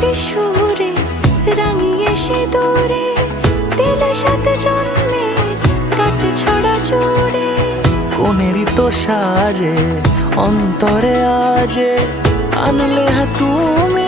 ফুলের সুরে রাঙিয়ে সিঁদুরে দিলে সাথে জন্মের কাট ছড়া জুড়ে। কোনেরই তো সাজে অন্তরে আজে আনলে তুমি